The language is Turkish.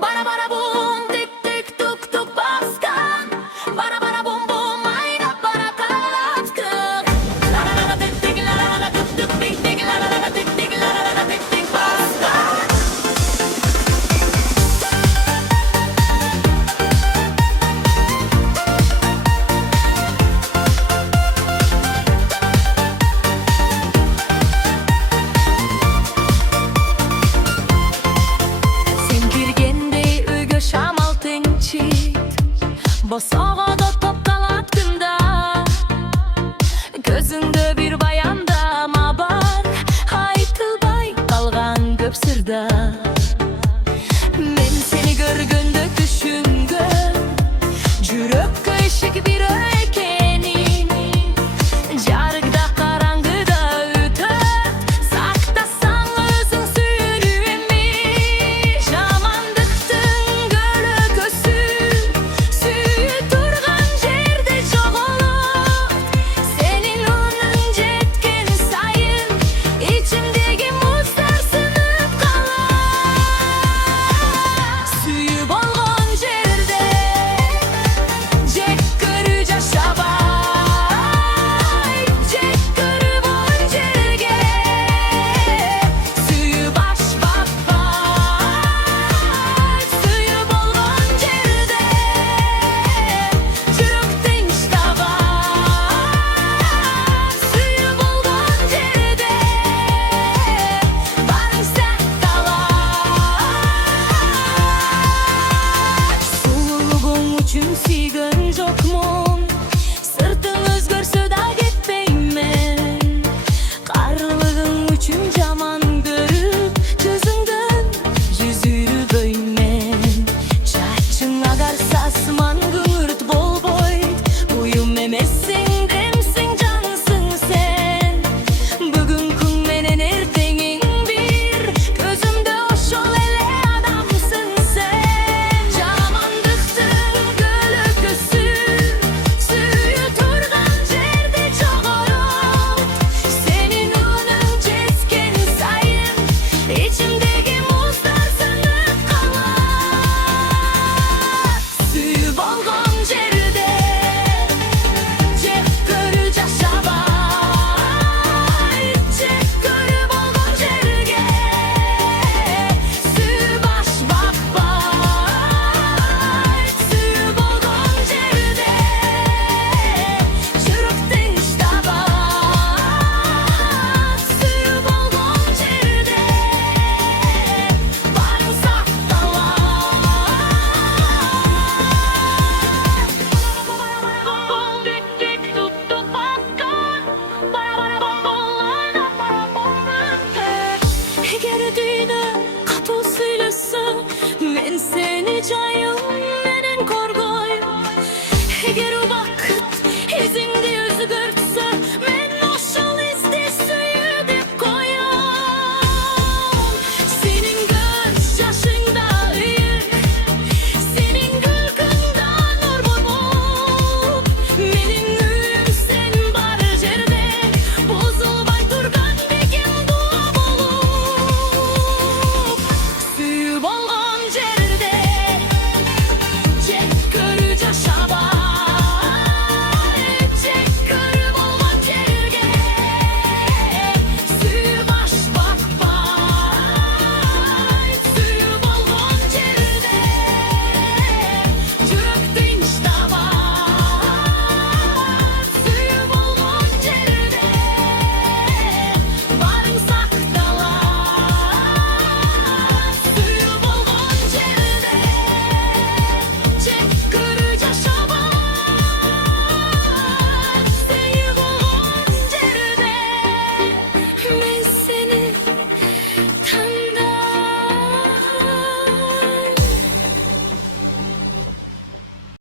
Bara bara bum, tik tik tuk tuk baskan. Bara bara bum bum, ayna bara katkın. La la la tik tik la la la tuk tuk tik tik la la la tik tik la la la tik tik baskan. Bosog'oda to'pqalab kunda ko'zingda bir bayanda mabar aytilmay qolgan ko'p sirda men seni ko'rganda tushundim yurakka eshik bir ekening jarigda qarang'ida o'tib saqtasang o'zing suyunimni shamandiqdin g'o'ra ko'sib Suygan jokmun sirting o'zgarsa da ketmayman qarlig'ing uchun jomon ko'rib ko'zingdan yuz yuribman chaching agar sasman g'urt bo'lboyd buyum emassin demsing jonsing sen bugun kun menen ertenging bir ko'zimda o'shol ele odamsin sen jamondiqdin Eğer düğüne kapı söylese men seni cayım